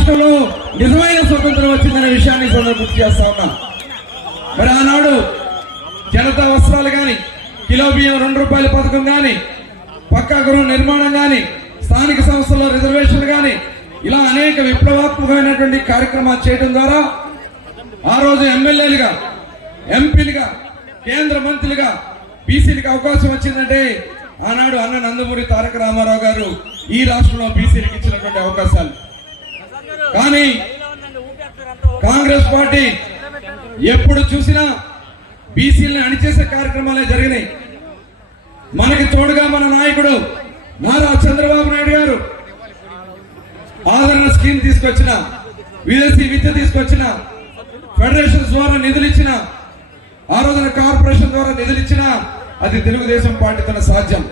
రాష్ట్రంలో నిజమైన స్వతంత్రం వచ్చిందనే విషయాన్ని గుర్తు చేస్తా ఉన్నా. మరి ఆనాడు జనతా వస్త్రాలు కానీ, కిలో బియ్యం 2 రూపాయల పథకం కానీ, పక్కా గృహ నిర్మాణం కానీ, స్థానిక సంస్థల్లో రిజర్వేషన్లు కానీ, ఇలా అనేక విప్లవాత్మకమైనటువంటి కార్యక్రమాలు చేయడం ద్వారా ఆ రోజు ఎమ్మెల్యేలుగా, ఎంపీలుగా, కేంద్ర మంత్రులుగా బీసీలకు అవకాశం వచ్చిందంటే ఆనాడు అన్న నందమూరి తారక రామారావు గారు ఈ రాష్ట్రంలో బీసీలకు ఇచ్చినటువంటి అవకాశాలు. కానీ కాంగ్రెస్ పార్టీ ఎప్పుడు చూసినా బీసీలను అణిచేసే కార్యక్రమాలే జరిగినాయి. మనకి తోడుగా మన నాయకుడు నారా చంద్రబాబు నాయుడు గారు ఆదరణ స్కీమ్ తీసుకొచ్చిన, విదేశీ విద్య తీసుకొచ్చిన, ఫెడరేషన్స్ ద్వారా నిధులు ఇచ్చిన, ఆ రోజున కార్పొరేషన్ ద్వారా నిధులు ఇచ్చిన అది తెలుగుదేశం పార్టీతో సాధ్యం.